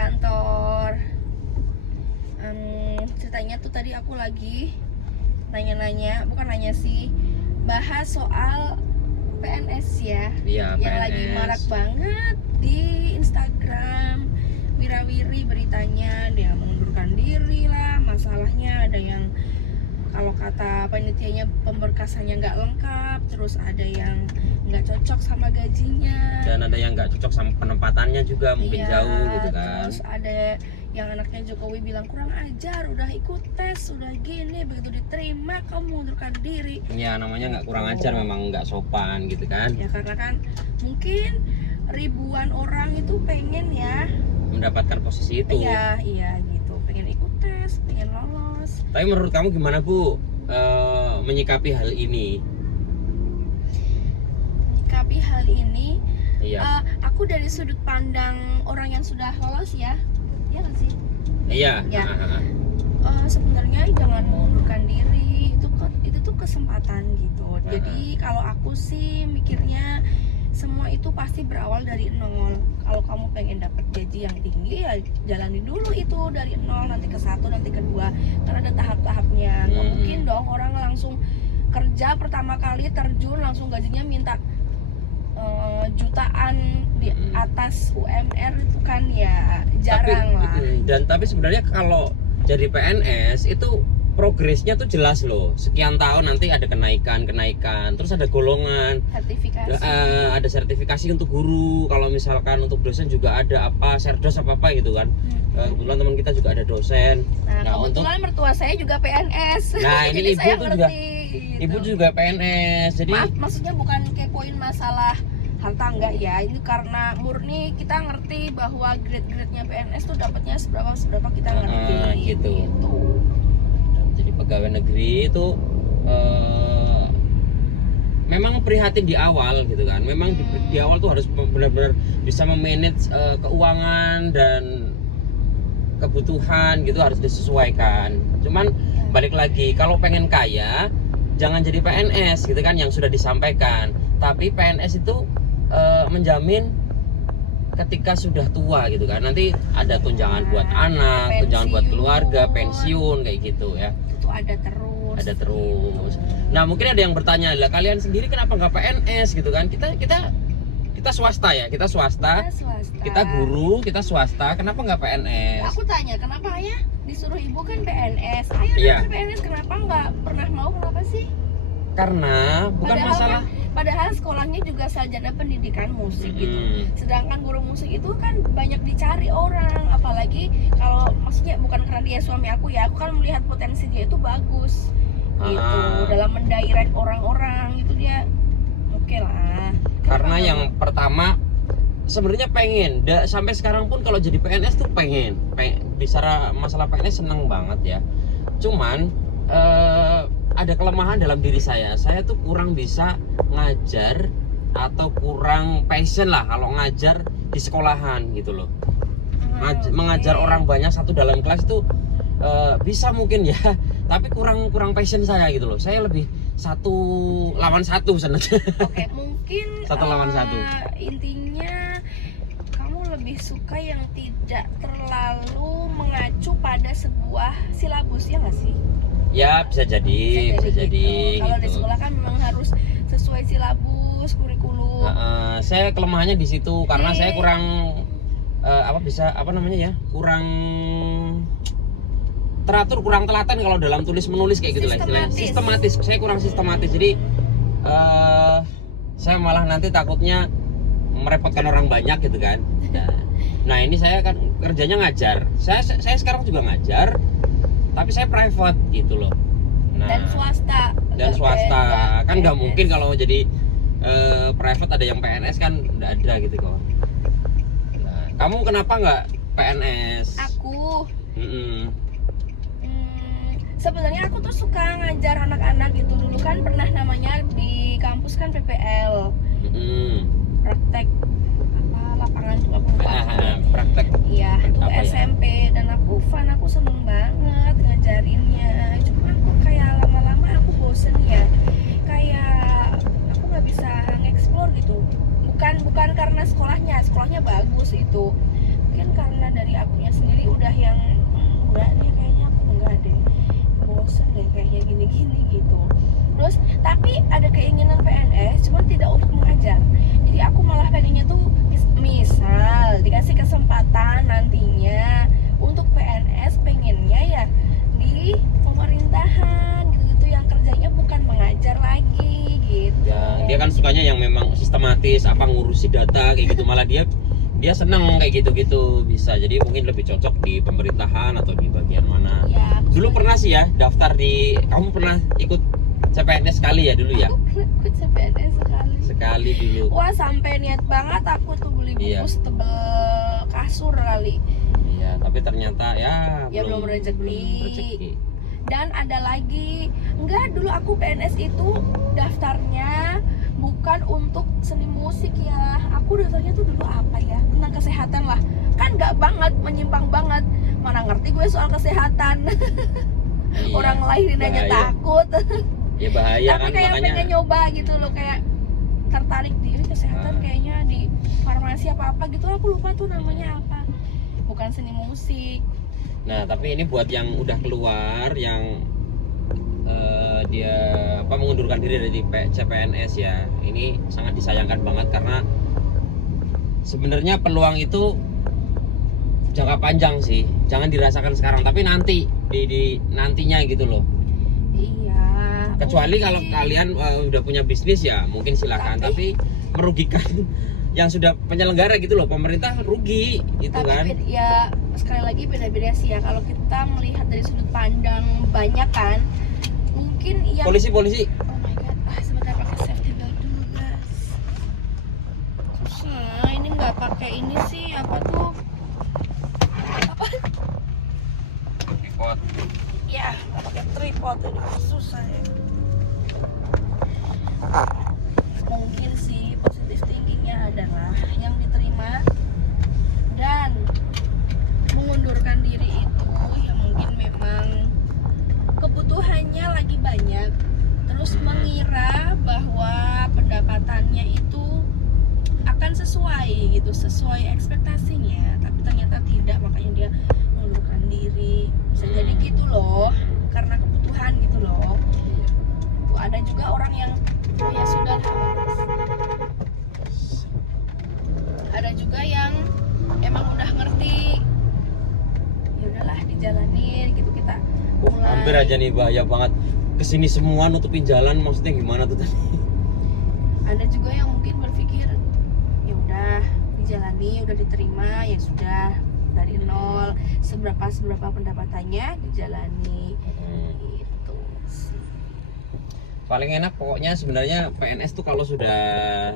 kantor. Ceritanya tuh tadi aku lagi bukan nanya sih, bahas soal PNS ya. Iya, yang PNS. lagi marak banget di Instagram, wirawiri beritanya, dia mengundurkan diri lah, masalahnya ada yang kalau kata panitianya pemberkasannya nggak lengkap, terus ada yang nggak cocok sama gajinya, Dan ada yang nggak cocok sama penempatannya juga, mungkin iya, jauh gitu kan. terus ada yang anaknya Jokowi bilang kurang ajar, udah ikut tes, udah gini, begitu diterima kamu mengundurkan diri. Ya namanya nggak kurang ajar, memang nggak sopan gitu kan. Ya karena kan mungkin ribuan orang itu pengen ya Mendapatkan posisi itu. iya gitu, pengen ikut tes, pengen lolos. Tapi menurut kamu gimana Bu menyikapi hal ini? Menyikapi hal ini, Iya. aku dari sudut pandang orang yang sudah lolos ya nggak sih? Iya. Ya. Sebenarnya jangan mengundurkan diri, itu tuh kesempatan gitu. Jadi kalau aku sih mikirnya semua itu pasti berawal dari nol. Kalau kamu pengen dapat gaji yang tinggi ya jalani dulu itu dari nol, nanti ke 1, nanti ke 2, karena ada tahap-tahapnya. Nggak mungkin dong orang langsung kerja pertama kali terjun langsung gajinya minta jutaan di atas UMR itu kan ya jarang lah. Dan tapi sebenarnya kalau jadi PNS itu progresnya tuh jelas loh. Sekian tahun nanti ada kenaikan, terus ada golongan, Sertifikasi. ada sertifikasi untuk guru. Kalau misalkan untuk dosen juga ada apa, serdos apa gitu kan. Kebetulan teman kita juga ada dosen. Nah kebetulan mertua saya juga PNS. Nah ini Jadi ibu saya tuh ngerti, juga, gitu. ibu juga PNS. Jadi Maaf, maksudnya bukan kepoin masalah harta enggak ya, ini karena murni kita ngerti bahwa grade-grade-nya PNS tuh dapatnya seberapa kita ngerti gitu. gitu. Jadi pegawai negeri itu memang prihatin di awal gitu kan. Memang di awal tuh harus benar-benar bisa memanage keuangan dan kebutuhan gitu, harus disesuaikan. Cuman balik lagi, kalau pengen kaya jangan jadi PNS gitu kan, yang sudah disampaikan. Tapi PNS itu menjamin ketika sudah tua gitu kan, nanti ada tunjangan buat anak, tunjangan buat keluarga, pensiun kayak gitu ya. Itu ada terus. Nah mungkin ada yang bertanya, lah kalian sendiri kenapa nggak PNS gitu kan? Kita swasta ya, kita swasta. Kita guru, kita swasta, kenapa nggak PNS? Aku tanya, kenapa ya disuruh ibu kan PNS? Ayo Iya. PNS, kenapa nggak pernah mau? Kenapa sih? Karena bukan masalah. Padahal sekolahnya juga sarjana pendidikan musik gitu. Sedangkan guru musik itu kan banyak dicari orang, apalagi kalau maksudnya bukan karena dia suami aku ya, aku kan melihat potensi dia itu bagus gitu dalam mendirect orang-orang gitu, dia oke lah. Karena yang pertama sebenarnya pengen, sampai sekarang pun kalau jadi PNS tuh pengen bicara masalah PNS seneng banget ya. Cuman ada kelemahan dalam diri saya tuh kurang bisa ngajar atau kurang passion lah kalau ngajar di sekolahan gitu loh. Mengajar orang banyak satu dalam kelas itu bisa mungkin ya, tapi kurang passion saya gitu loh. Saya lebih 1 lawan 1 senangnya. Oke, mungkin 1 lawan 1. Intinya kamu lebih suka yang tidak terlalu mengacu pada sebuah silabus, ya nggak sih? Ya bisa jadi gitu. Kalau gitu. di sekolah kan memang harus sesuai silabus, kurikulum. Saya kelemahannya di situ karena saya kurang kurang teratur, kurang telaten kalau dalam tulis menulis kayak gitu lah istilahnya. Sistematis. Saya kurang sistematis. Jadi saya malah nanti takutnya merepotkan orang banyak gitu kan. Nah ini saya kan kerjanya ngajar. Saya sekarang juga ngajar, tapi saya private gitu loh. Nah, dan swasta kan nggak mungkin kalau jadi private ada yang PNS kan nggak ada gitu kok. Nah, kamu kenapa nggak PNS? Aku sebenarnya aku tuh suka ngajar anak-anak gitu. Dulu kan pernah namanya di kampus kan PPL, praktek lapangan juga praktek. Iya, itu SMP ya? Dan aku seneng banget ngajarinnya. Cuma aku kayak lama-lama aku bosen ya. Kayak aku nggak bisa nge-explore gitu. Bukan karena sekolahnya bagus itu. mungkin karena dari akunya sendiri udah yang enggak nih, kayaknya aku enggak deh, bosen deh kayaknya gini-gini gitu. Terus tapi ada keinginan PNS cuma tidak untuk mengajar, jadi aku malah pengennya tuh misal dikasih kesempatan nantinya untuk PNS, pengennya ya di pemerintahan gitu-gitu yang kerjanya bukan mengajar lagi gitu. Ya, dia kan sukanya yang memang sistematis, apa ngurusi data kayak gitu, malah dia seneng kayak gitu-gitu bisa. Jadi mungkin lebih cocok di pemerintahan atau di bagian mana. Ya, Dulu pernah sih ya daftar di, kamu pernah ikut CPNS sekali ya dulu ya? ikut CPNS Sekali dulu. wah sampai niat banget aku tuh beli buku Iya. setebel kasur kali. Iya, tapi ternyata ya Belum rezeki. belum rezeki. Dan ada lagi, enggak, dulu aku PNS itu daftarnya bukan untuk seni musik ya, aku daftarnya tuh dulu apa ya, tentang kesehatan lah, kan nggak banget, menyimpang banget, mana ngerti gue soal kesehatan. Iya, Orang lain aja bahaya. takut. Ya bahaya Tapi kan, kayak makanya pengen nyoba gitu loh, kayak tertarik diri kesehatan kayaknya di farmasi apa gitu, aku lupa tuh namanya apa, bukan seni musik. Nah, tapi ini buat yang udah keluar, yang dia apa mengundurkan diri dari CPNS ya. Ini sangat disayangkan banget karena sebenarnya peluang itu jangka panjang sih. Jangan dirasakan sekarang, tapi nanti di nantinya gitu loh. Iya. Kecuali mungkin. kalau kalian udah punya bisnis ya mungkin silakan, tapi merugikan yang sudah penyelenggara gitu loh, pemerintah rugi gitu Tapi kan. ya sekali lagi beda-beda sih ya, kalau kita melihat dari sudut pandang banyak kan, mungkin yang Polisi oh my god, sebentar pakai safety belt dulu guys. Susah, ini nggak pakai ini sih, apa tuh, apa Repot. ya, nggak pakai tripod, ini susah ya. Mungkin sih positif thinkingnya adalah yang diterima dan mengundurkan diri itu yang mungkin memang kebutuhannya lagi banyak, terus mengira bahwa pendapatannya itu akan sesuai gitu, sesuai ekspektasinya, tapi ternyata tidak, makanya dia mengundurkan diri. Bisa jadi gitu loh, karena kebutuhan gitu loh. Tuh, ada juga orang yang ya sudah lah, ada juga yang emang udah ngerti, ya udahlah dijalanin gitu, kita mulai. Hampir aja nih, bahaya banget kesini semua nutupin jalan, maksudnya gimana tuh tadi? Ada juga yang mungkin berpikir ya udah dijalani, udah diterima, ya sudah dari nol, seberapa pendapatannya dijalani gitu sih. Paling enak pokoknya sebenarnya PNS tuh kalau sudah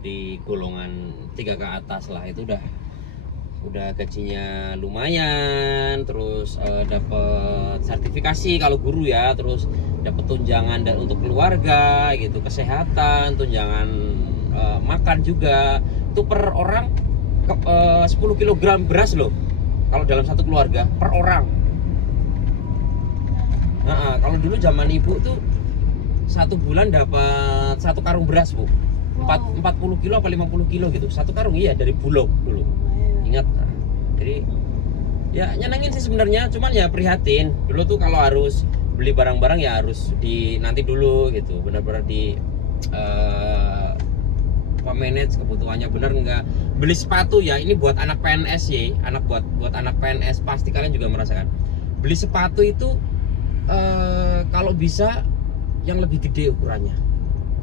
di golongan 3 ke atas lah, itu udah gajinya lumayan, terus dapat sertifikasi kalau guru ya, terus dapat tunjangan dan untuk keluarga gitu, kesehatan, tunjangan makan juga. Itu per orang 10 kg beras loh kalau dalam satu keluarga per orang. Nah, kalau dulu zaman ibu tuh 1 bulan dapat 1 karung beras bu. Wow. 40 kilo apa 50 kilo gitu 1 karung, iya, dari Bulog dulu. Ingat. Nah, jadi ya nyenengin sih sebenarnya, cuman ya prihatin. Dulu tuh kalau harus beli barang-barang ya harus nanti dulu gitu, benar-benar di manage kebutuhannya bener nggak. Beli sepatu ya, ini buat anak PNS ya, buat anak PNS pasti kalian juga merasakan. Beli sepatu itu kalau bisa yang lebih gede ukurannya,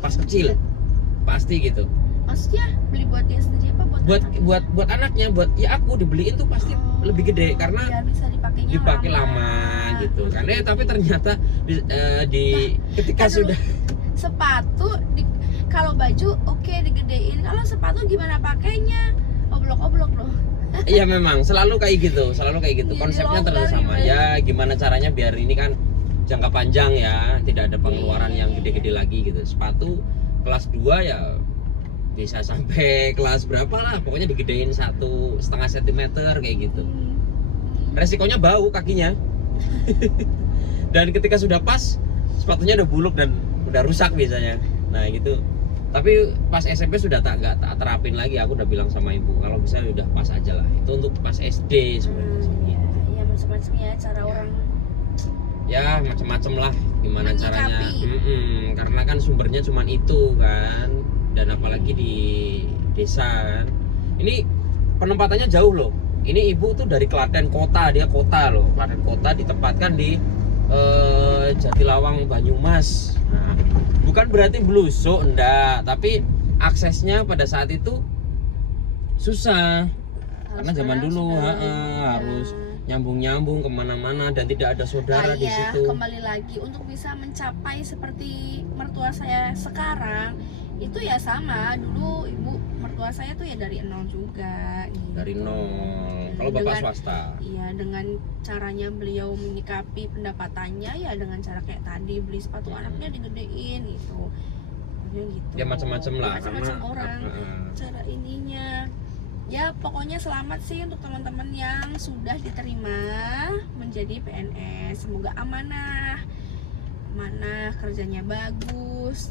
pas kecil pasti gitu. Maksudnya beli buat dia sendiri apa buat anaknya, buat ya aku dibeliin tuh pasti lebih gede karena biar bisa dipakainya dipakai lama gitu kan. Tapi ternyata ketika aduh, sudah sepatu kalau baju oke digedein, kalau sepatu gimana pakainya, oblok loh. iya memang selalu kayak gitu Jadi konsepnya longgar terus sama gimana? ya, gimana caranya biar ini kan jangka panjang ya, tidak ada pengeluaran yang gede-gede lagi gitu. Sepatu kelas 2 ya bisa sampai kelas berapa lah, pokoknya digedein 1,5 cm kayak gitu. Resikonya bau kakinya. Dan ketika sudah pas sepatunya udah buluk dan udah rusak biasanya. Nah gitu. Tapi pas SMP sudah nggak tak terapin lagi. Aku udah bilang sama ibu kalau bisa udah pas aja lah. Itu untuk pas SD sebenarnya. Ya macam-macam ya cara orang Ya macam-macam lah gimana caranya. menyikapi. Karena kan sumbernya cuma itu kan, dan apalagi di desa kan. Ini penempatannya jauh loh. Ini ibu tuh dari Klaten kota, dia kota loh. Klaten kota ditempatkan di Jatilawang Banyumas. Nah, bukan berarti blusuk enggak, tapi aksesnya pada saat itu susah. Karena zaman dulu harus nyambung-nyambung kemana-mana dan tidak ada saudara di situ. Kembali lagi untuk bisa mencapai seperti mertua saya sekarang itu ya sama, dulu ibu mertua saya tuh ya dari nol juga gitu. Dari nol. Kalau bapak swasta. Iya, dengan caranya beliau menyikapi pendapatannya ya dengan cara kayak tadi, beli sepatu anaknya digedein gitu. Gitu. Ya macam-macam lah, macam-macam karena orang cara ininya. Ya pokoknya selamat sih untuk teman-teman yang sudah diterima menjadi PNS. Semoga amanah, kerjanya bagus,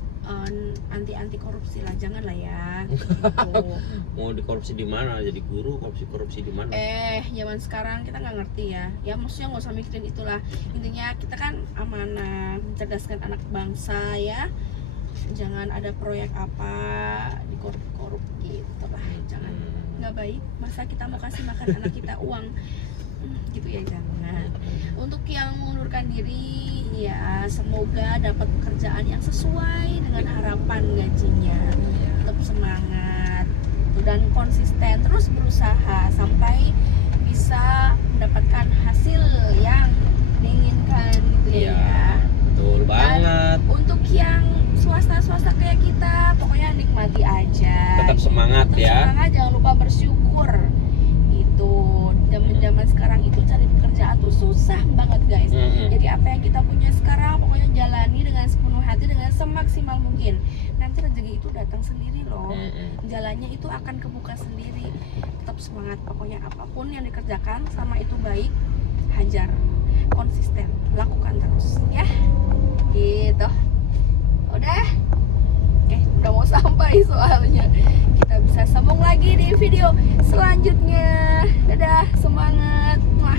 anti korupsi lah, jangan lah ya. Gitu. Mau dikorupsi di mana? Jadi guru korupsi di mana? Zaman sekarang kita nggak ngerti ya. Ya maksudnya nggak usah mikirin itulah. Intinya kita kan amanah, mencerdaskan anak bangsa ya. Jangan ada proyek apa dikorup gitu lah, jangan. Nggak baik. Masa kita mau kasih makan anak kita uang gitu ya, jangan. Untuk yang mengundurkan diri ya semoga dapat pekerjaan yang sesuai dengan harapan gajinya. Tetap semangat dan konsisten terus berusaha sampai bisa mendapatkan hasil yang diinginkan gitu ya. Betul banget. Untuk yang swasta kayak kita pokoknya nikmati aja. Tetap semangat ya. Semangat, jangan lupa bersyukur. Itu zaman sekarang itu cari pekerjaan tuh susah banget guys. Jadi apa yang kita punya sekarang pokoknya jalani dengan sepenuh hati, dengan semaksimal mungkin. Nanti rezeki itu datang sendiri loh. Jalannya itu akan kebuka sendiri. Tetap semangat, pokoknya apapun yang dikerjakan sama itu baik, hajar, konsisten, lakukan terus ya. Gitu. Udah mau sampai soalnya. Kita bisa sambung lagi di video selanjutnya. Dadah, semangat. Muah.